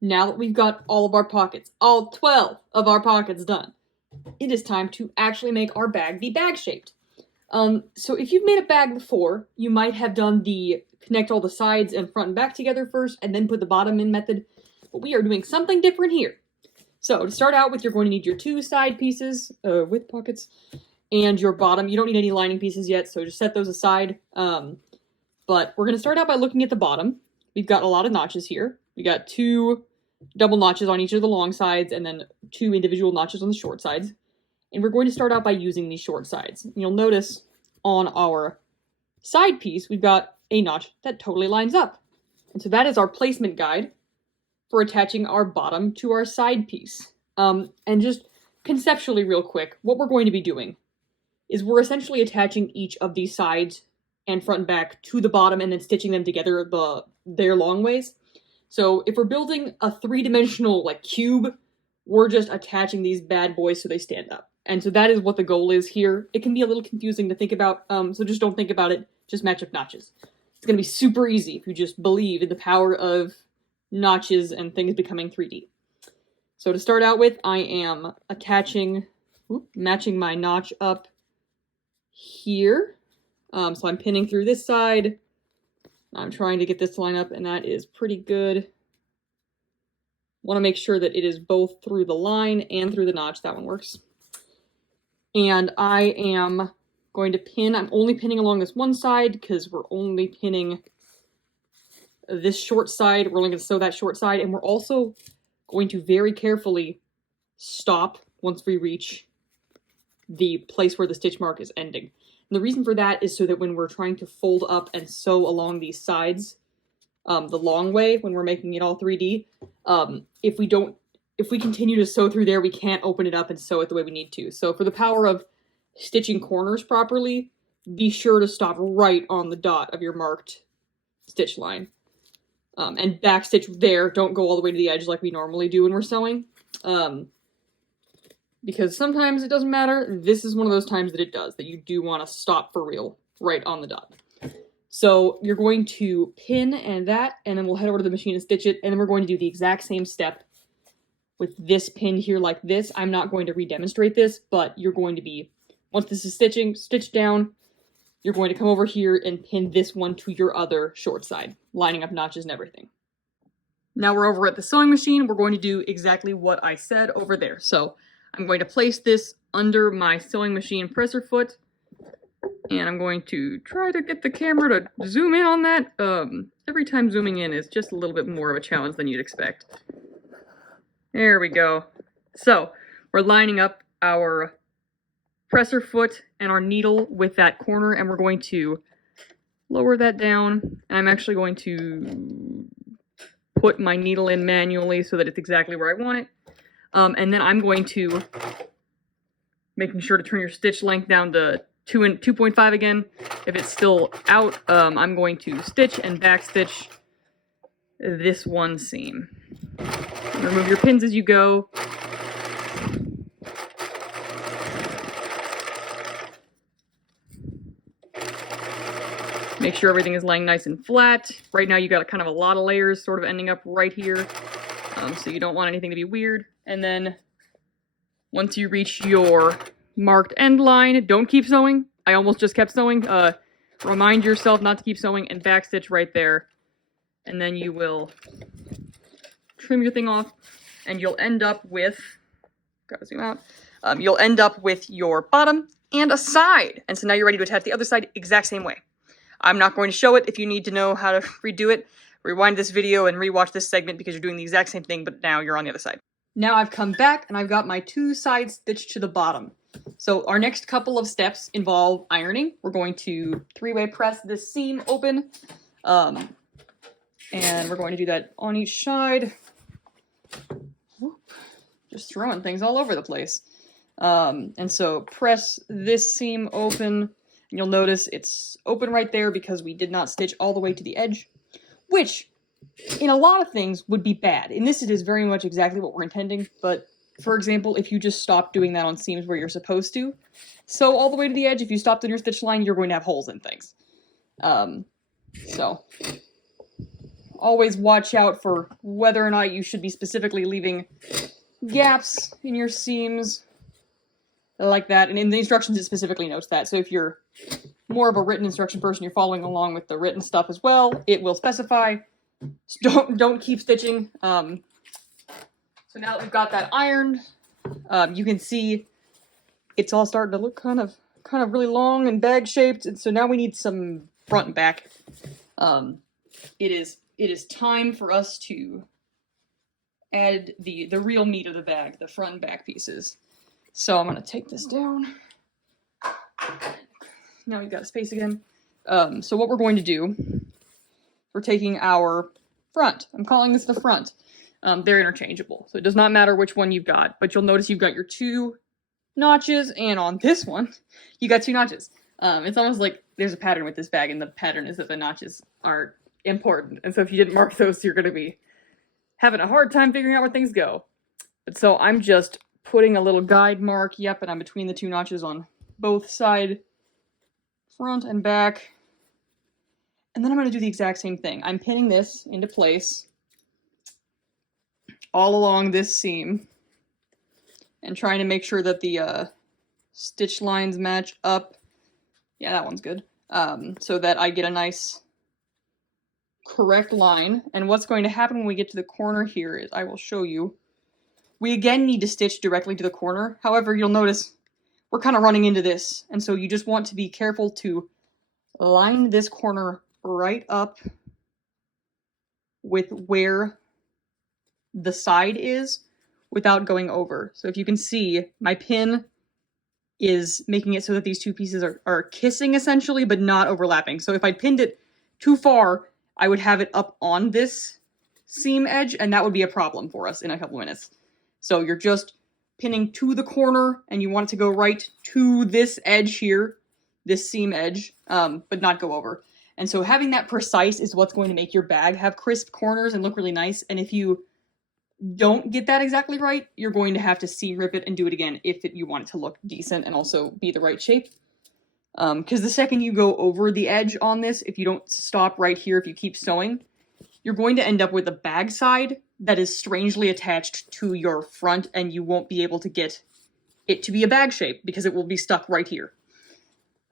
Now that we've got all of our pockets, all 12 of our pockets done, it is time to actually make our bag be bag-shaped. So if you've made a bag before, you might have done the connect all the sides and front and back together first, and then put the bottom in method, but we are doing something different here. So to start out with, you're going to need your 2 side pieces with pockets, and your bottom. You don't need any lining pieces yet, so just set those aside. But we're going to start out by looking at the bottom. We've got a lot of notches here. We got 2 double notches on each of the long sides, and then 2 individual notches on the short sides. And we're going to start out by using these short sides. You'll notice on our side piece, we've got a notch that totally lines up. And so that is our placement guide for attaching our bottom to our side piece. And just conceptually real quick, what we're going to be doing is we're essentially attaching each of these sides and front and back to the bottom and then stitching them together their long ways. So if we're building a 3-dimensional like cube, we're just attaching these bad boys so they stand up. And so that is what the goal is here. It can be a little confusing to think about, so just don't think about it, just match up notches. It's going to be super easy if you just believe in the power of notches and things becoming 3D. So to start out with, I am matching my notch up here. So I'm pinning through this side. I'm trying to get this to line up, and that is pretty good. Want to make sure that it is both through the line and through the notch. That one works. And I am going to pin. I'm only pinning along this one side because we're only pinning this short side. We're only going to sew that short side, and we're also going to very carefully stop once we reach the place where the stitch mark is ending. And the reason for that is so that when we're trying to fold up and sew along these sides the long way, when we're making it all 3D, if we continue to sew through there, we can't open it up and sew it the way we need to. So for the power of stitching corners properly, be sure to stop right on the dot of your marked stitch line. And backstitch there, don't go all the way to the edge like we normally do when we're sewing. Because sometimes it doesn't matter. This is one of those times that it does, that you do want to stop for real right on the dot. So you're going to pin and then we'll head over to the machine and stitch it, and then we're going to do the exact same step with this pin here like this. I'm not going to re-demonstrate this, but you're going to be, once this is stitched down, you're going to come over here and pin this one to your other short side, lining up notches and everything. Now we're over at the sewing machine. We're going to do exactly what I said over there. So I'm going to place this under my sewing machine presser foot, and I'm going to try to get the camera to zoom in on that. Every time zooming in is just a little bit more of a challenge than you'd expect. There we go. So we're lining up our presser foot and our needle with that corner, and we're going to lower that down, and I'm actually going to put my needle in manually so that it's exactly where I want it. And then I'm going to, making sure to turn your stitch length down to 2.5 again. If it's still out, I'm going to stitch and backstitch this one seam. Remove your pins as you go. Make sure everything is laying nice and flat. Right now you got kind of a lot of layers sort of ending up right here. So you don't want anything to be weird. And then once you reach your marked end line, don't keep sewing. I almost just kept sewing. Remind yourself not to keep sewing and backstitch right there. And then you will trim your thing off, and you'll end up with, gotta zoom out, you'll end up with your bottom and a side. And so now you're ready to attach the other side exact same way. I'm not going to show it. If you need to know how to redo it, rewind this video and rewatch this segment because you're doing the exact same thing, but now you're on the other side. Now I've come back and I've got my 2 sides stitched to the bottom. So our next couple of steps involve ironing. We're going to 3-way press this seam open. And we're going to do that on each side. Whoop. Just throwing things all over the place. And so press this seam open. And you'll notice it's open right there because we did not stitch all the way to the edge, which in a lot of things would be bad. In this, it is very much exactly what we're intending. But for example, if you just stop doing that on seams where you're supposed to sew all the way to the edge, if you stopped on your stitch line, you're going to have holes in things. So always watch out for whether or not you should be specifically leaving gaps in your seams like that. And in the instructions, it specifically notes that. So if you're more of a written instruction person, you're following along with the written stuff as well, it will specify. Don't keep stitching. So now that we've got that ironed, you can see it's all starting to look kind of really long and bag shaped. And so now we need some front and back. It is time for us to add the real meat of the bag, the front and back pieces. So I'm gonna take this down. Now we've got space again. So what we're going to do, we're taking our front. I'm calling this the front. They're interchangeable, so it does not matter which one you've got, but you'll notice you've got your 2 notches, and on this one, you got 2 notches. It's almost like there's a pattern with this bag, and the pattern is that the notches are important, and so if you didn't mark those, you're going to be having a hard time figuring out where things go. But so I'm just putting a little guide mark, yep, and I'm between the 2 notches on both side, front and back. And then I'm going to do the exact same thing. I'm pinning this into place all along this seam and trying to make sure that the stitch lines match up. Yeah, that one's good. So that I get a nice correct line. And what's going to happen when we get to the corner here is I will show you. We again need to stitch directly to the corner. However, you'll notice we're kind of running into this. And so you just want to be careful to line this corner right up with where the side is without going over. So if you can see, my pin is making it so that these 2 pieces are kissing essentially, but not overlapping. So if I pinned it too far, I would have it up on this seam edge, and that would be a problem for us in a couple minutes. So you're just pinning to the corner, and you want it to go right to this edge here, this seam edge, but not go over. And so having that precise is what's going to make your bag have crisp corners and look really nice. And if you don't get that exactly right, you're going to have to seam rip it and do it again if you want it to look decent and also be the right shape. Because the second you go over the edge on this, if you don't stop right here, if you keep sewing, you're going to end up with a bag side that is strangely attached to your front, and you won't be able to get it to be a bag shape because it will be stuck right here.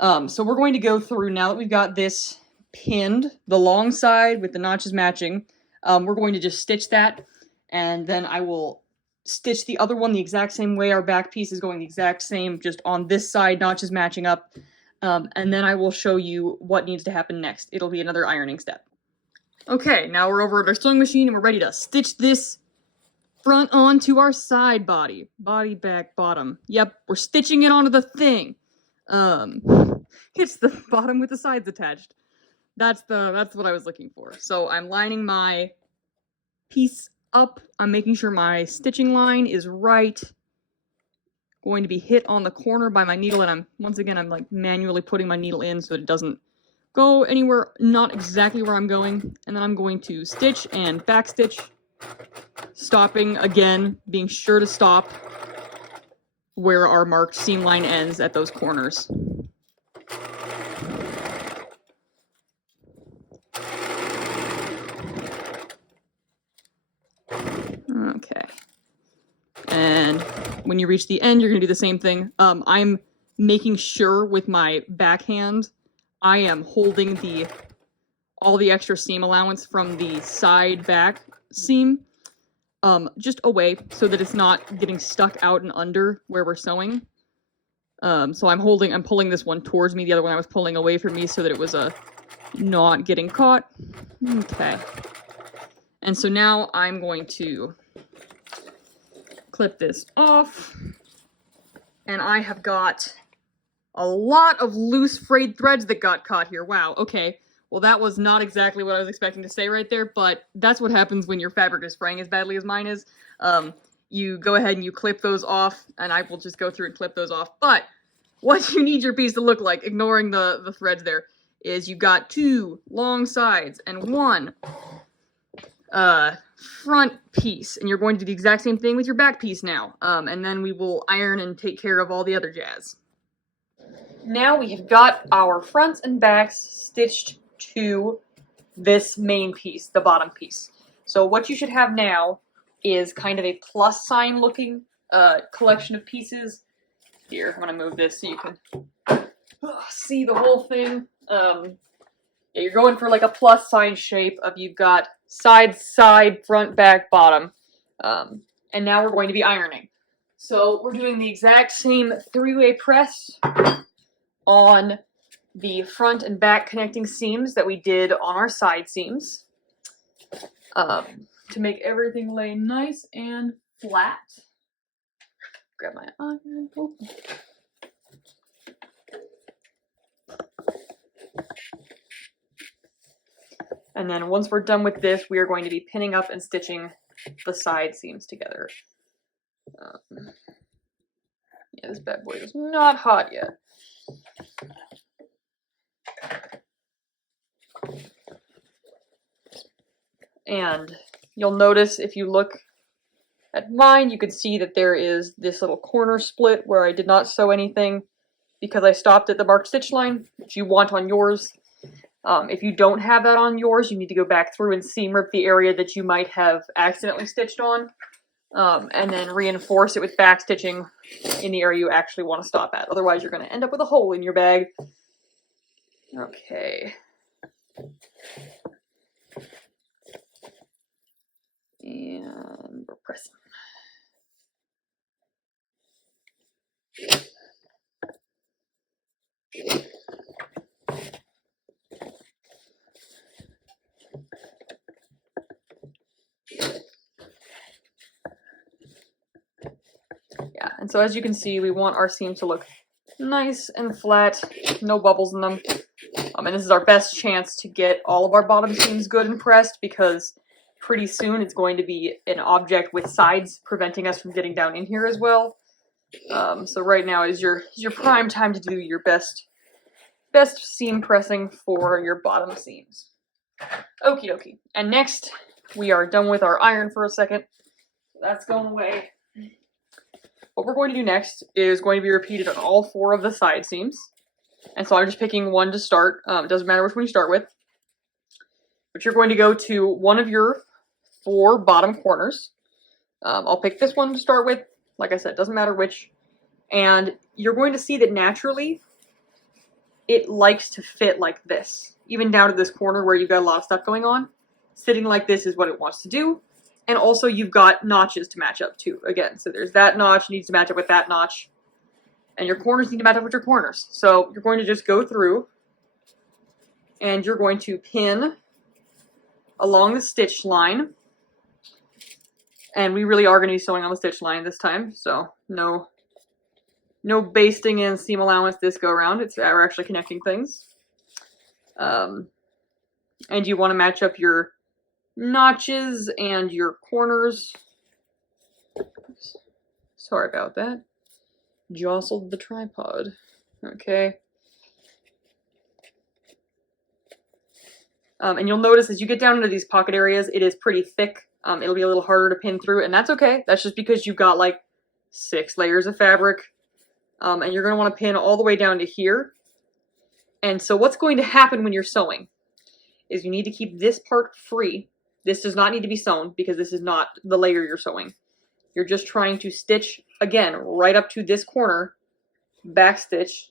So we're going to go through, now that we've got this pinned, the long side with the notches matching, we're going to just stitch that, and then I will stitch the other one the exact same way. Our back piece is going the exact same, just on this side, notches matching up, and then I will show you what needs to happen next. It'll be another ironing step. Okay, now we're over at our sewing machine, and we're ready to stitch this front onto our side body. Body, back, bottom. Yep, we're stitching it onto the thing. It's the bottom with the sides attached. That's what I was looking for. So I'm lining my piece up. I'm making sure my stitching line is right. Going to be hit on the corner by my needle, and I'm like manually putting my needle in so it doesn't go anywhere not exactly where I'm going. And then I'm going to stitch and back stitch, stopping again, being sure to stop where our marked seam line ends at those corners. Okay. And when you reach the end, you're going to do the same thing. I'm making sure with my backhand, I am holding all the extra seam allowance from the side back seam just away so that it's not getting stuck out and under where we're sewing. So I'm pulling this one towards me, the other one I was pulling away from me so that it was not getting caught. Okay. And so now I'm going to clip this off, and I have got a lot of loose frayed threads that got caught here. Wow, okay. Well, that was not exactly what I was expecting to say right there, but that's what happens when your fabric is fraying as badly as mine is. You go ahead and you clip those off, and I will just go through and clip those off. But what you need your piece to look like, ignoring the threads there, is you've got 2 long sides and 1 front piece, and you're going to do the exact same thing with your back piece now. And then we will iron and take care of all the other jazz. Now we have got our fronts and backs stitched to this main piece, the bottom piece. So what you should have now is kind of a plus sign looking collection of pieces. Here, I'm gonna move this so you can see the whole thing. Yeah, you're going for like a plus sign shape of you've got side, side, front, back, bottom. And now we're going to be ironing. So we're doing the exact same three-way press on the front and back connecting seams that we did on our side seams to make everything lay nice and flat. Grab my iron. And then once we're done with this, we are going to be pinning up and stitching the side seams together. Yeah, this bad boy is not hot yet. And you'll notice if you look at mine, you can see that there is this little corner split where I did not sew anything because I stopped at the marked stitch line, which you want on yours. If you don't have that on yours, you need to go back through and seam rip the area that you might have accidentally stitched on, and then reinforce it with back stitching in the area you actually want to stop at. Otherwise, you're going to end up with a hole in your bag. Okay. And we're pressing. Yeah, and so as you can see, we want our seam to look nice and flat, no bubbles in them. And this is our best chance to get all of our bottom seams good and pressed because pretty soon it's going to be an object with sides preventing us from getting down in here as well. So right now is your prime time to do your best seam pressing for your bottom seams. Okie dokie. And next, we are done with our iron for a second. That's going away. What we're going to do next is going to be repeated on all 4 of the side seams. And so I'm just picking one to start. It doesn't matter which one you start with. But you're going to go to one of your 4 bottom corners. I'll pick this one to start with. Like I said, doesn't matter which. And you're going to see that naturally, it likes to fit like this. Even down to this corner where you've got a lot of stuff going on. Sitting like this is what it wants to do. And also you've got notches to match up to, again. So there's that notch needs to match up with that notch. And your corners need to match up with your corners. So you're going to just go through and you're going to pin along the stitch line. And we really are going to be sewing on the stitch line this time. So no basting and seam allowance this go around. We're actually connecting things. And you want to match up your notches and your corners. Oops. Sorry about that. Jostled the tripod. Okay. And you'll notice as you get down into these pocket areas, it is pretty thick. It'll be a little harder to pin through, and that's okay. That's just because you've got like 6 layers of fabric. And you're going to want to pin all the way down to here. And so what's going to happen when you're sewing is you need to keep this part free. This does not need to be sewn because this is not the layer you're sewing. You're just trying to stitch, again, right up to this corner, back stitch,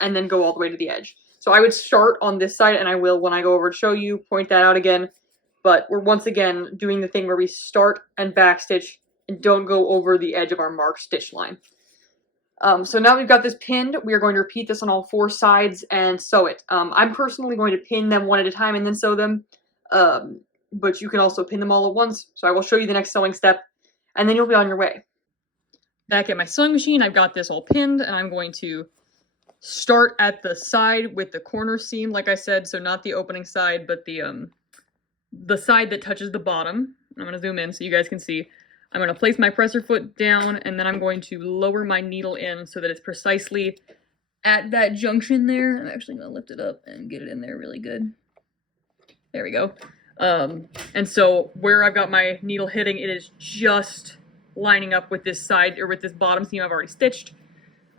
and then go all the way to the edge. So I would start on this side, and I will, when I go over to show you, point that out again. But we're once again doing the thing where we start and back stitch and don't go over the edge of our marked stitch line. So now we've got this pinned, we are going to repeat this on all 4 sides and sew it. I'm personally going to pin them one at a time and then sew them. But you can also pin them all at once. So I will show you the next sewing step, and then you'll be on your way. Back at my sewing machine, I've got this all pinned, and I'm going to start at the side with the corner seam, like I said, so not the opening side, but the side that touches the bottom. I'm going to zoom in so you guys can see. I'm going to place my presser foot down, and then I'm going to lower my needle in so that it's precisely at that junction there. I'm actually going to lift it up and get it in there really good. There we go. And so where I've got my needle hitting, it is just lining up with this side, or with this bottom seam I've already stitched.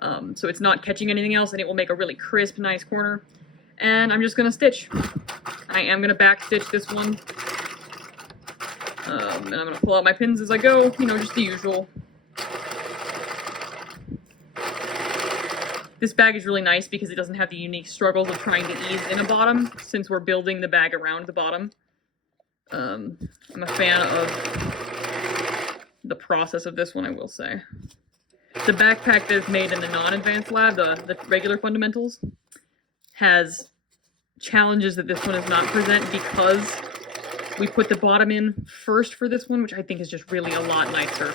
So it's not catching anything else, and it will make a really crisp, nice corner. And I'm just going to stitch. I am gonna backstitch this one. And I'm gonna pull out my pins as I go, you know, just the usual. This bag is really nice because it doesn't have the unique struggles of trying to ease in a bottom, since we're building the bag around the bottom. I'm a fan of the process of this one, I will say. The backpack that's made in the non-advanced lab, the regular fundamentals, has challenges that this one does not present because we put the bottom in first for this one, which I think is just really a lot nicer.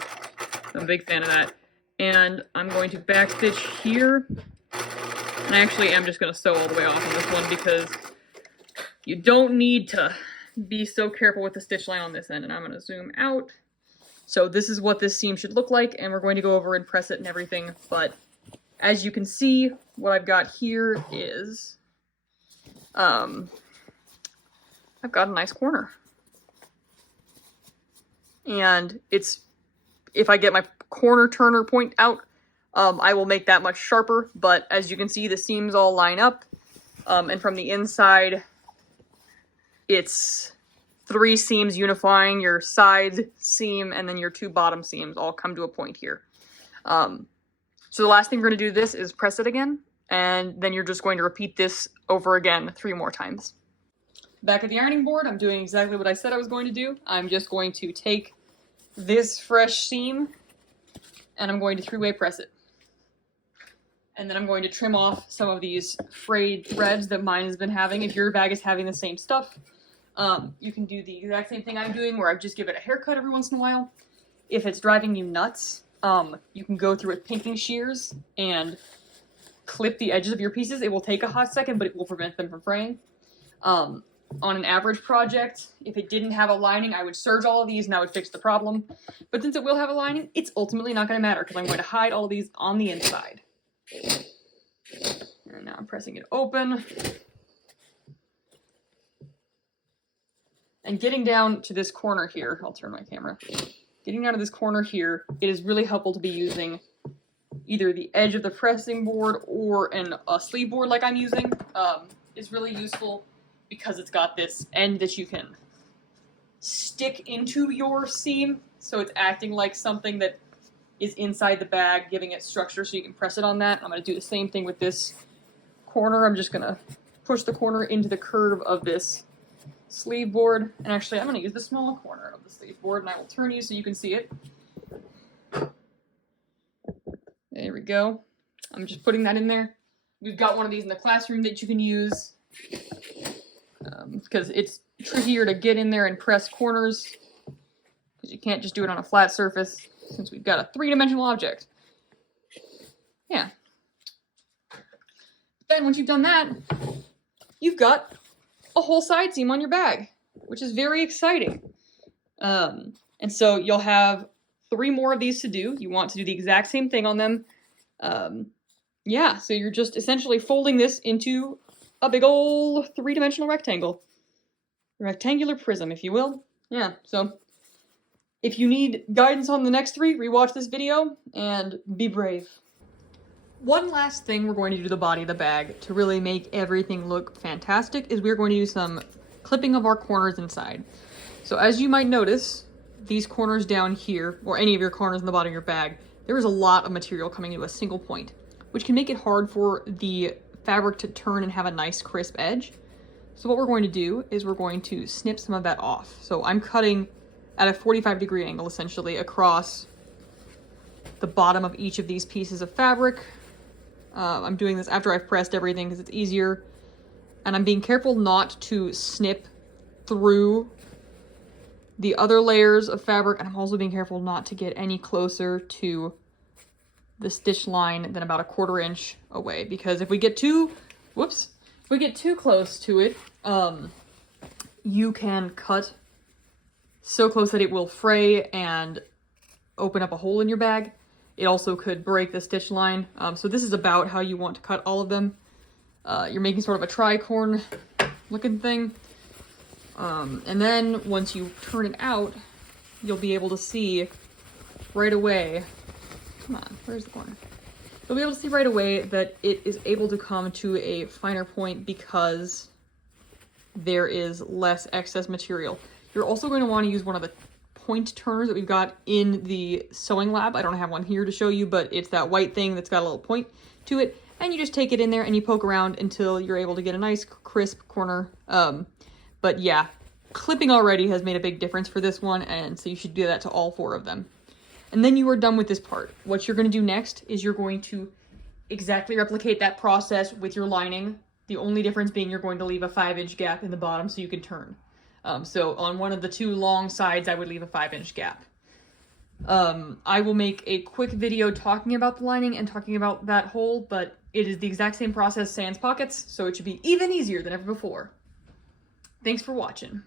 I'm a big fan of that. And I'm going to backstitch here. And I actually am just going to sew all the way off on this one because you don't need to be so careful with the stitch line on this end. And I'm going to zoom out. So this is what this seam should look like, and we're going to go over and press it and everything. But as you can see, what I've got here is, I've got a nice corner. And it's, if I get my corner turner point out, I will make that much sharper, but as you can see, the seams all line up, and from the inside, it's 3 seams unifying your side seam, and then your 2 bottom seams all come to a point here. So the last thing we're going to do this is press it again, and then you're just going to repeat this over again 3 more times. Back at the ironing board, I'm doing exactly what I said I was going to do. I'm just going to take this fresh seam, and I'm going to 3-way press it. And then I'm going to trim off some of these frayed threads that mine has been having. If your bag is having the same stuff, you can do the exact same thing I'm doing, where I just give it a haircut every once in a while. If it's driving you nuts, you can go through with pinking shears and clip the edges of your pieces. It will take a hot second, but it will prevent them from fraying. On an average project, if it didn't have a lining, I would serge all of these and that would fix the problem. But since it will have a lining, it's ultimately not going to matter because I'm going to hide all of these on the inside. And now I'm pressing it open. And getting down to this corner here, I'll turn my camera. Getting down to this corner here, it is really helpful to be using either the edge of the pressing board or a sleeve board like I'm using. It's really useful because it's got this end that you can stick into your seam, so it's acting like something that is inside the bag, giving it structure so you can press it on that. I'm going to do the same thing with this corner. I'm just going to push the corner into the curve of this sleeve board, and actually I'm going to use the smaller corner of the sleeve board, and I will turn you so you can see it. There we go. I'm just putting that in there. We've got one of these in the classroom that you can use because it's trickier to get in there and press corners because you can't just do it on a flat surface since we've got a 3-dimensional object. Yeah. Then once you've done that, you've got a whole side seam on your bag, which is very exciting. And so you'll have 3 more of these to do. You want to do the exact same thing on them. Yeah, so you're just essentially folding this into a big old 3-dimensional rectangle. Rectangular prism, if you will. Yeah, so if you need guidance on the next 3, rewatch this video and be brave. One last thing we're going to do to the body of the bag to really make everything look fantastic is we're going to do some clipping of our corners inside. So as you might notice, these corners down here, or any of your corners in the bottom of your bag, there is a lot of material coming into a single point, which can make it hard for the fabric to turn and have a nice crisp edge. So what we're going to do is we're going to snip some of that off. So I'm cutting at a 45-degree angle, essentially, across the bottom of each of these pieces of fabric. I'm doing this after I've pressed everything because it's easier. And I'm being careful not to snip through the other layers of fabric, and I'm also being careful not to get any closer to the stitch line than about a 1/4 inch away, because if we get too, if we get too close to it, you can cut so close that it will fray and open up a hole in your bag. It also could break the stitch line. So this is about how you want to cut all of them. You're making sort of a tricorn looking thing. And then once you turn it out, you'll be able to see right away, come on, where's the corner? You'll be able to see right away that it is able to come to a finer point because there is less excess material. You're also going to want to use one of the point turners that we've got in the sewing lab. I don't have one here to show you, but it's that white thing that's got a little point to it. And you just take it in there and you poke around until you're able to get a nice crisp corner. But yeah, clipping already has made a big difference for this one, and so you should do that to all 4 of them. And then you are done with this part. What you're going to do next is you're going to exactly replicate that process with your lining. The only difference being you're going to leave a 5-inch gap in the bottom so you can turn. So on one of the 2 long sides, I would leave a 5-inch gap. I will make a quick video talking about the lining and talking about that hole, but it is the exact same process sans pockets, so it should be even easier than ever before. Thanks for watching.